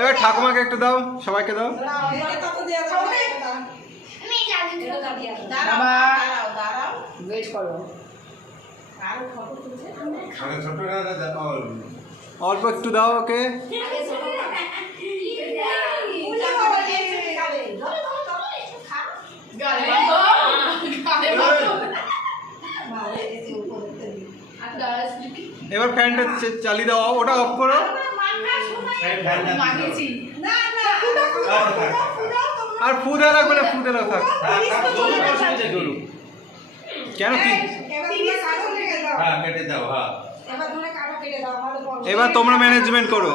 এবার ঠাকুমাকে একটু দাও, সবাইকে দাও। অল্প একটু দাও ওকে। এবার ফ্যানটা চালিয়ে দাও, ওটা অফ করো। আর ফুদা লাগবে না, ফুদা থাক। কেন কি এবার তোমরা ম্যানেজমেন্ট করো।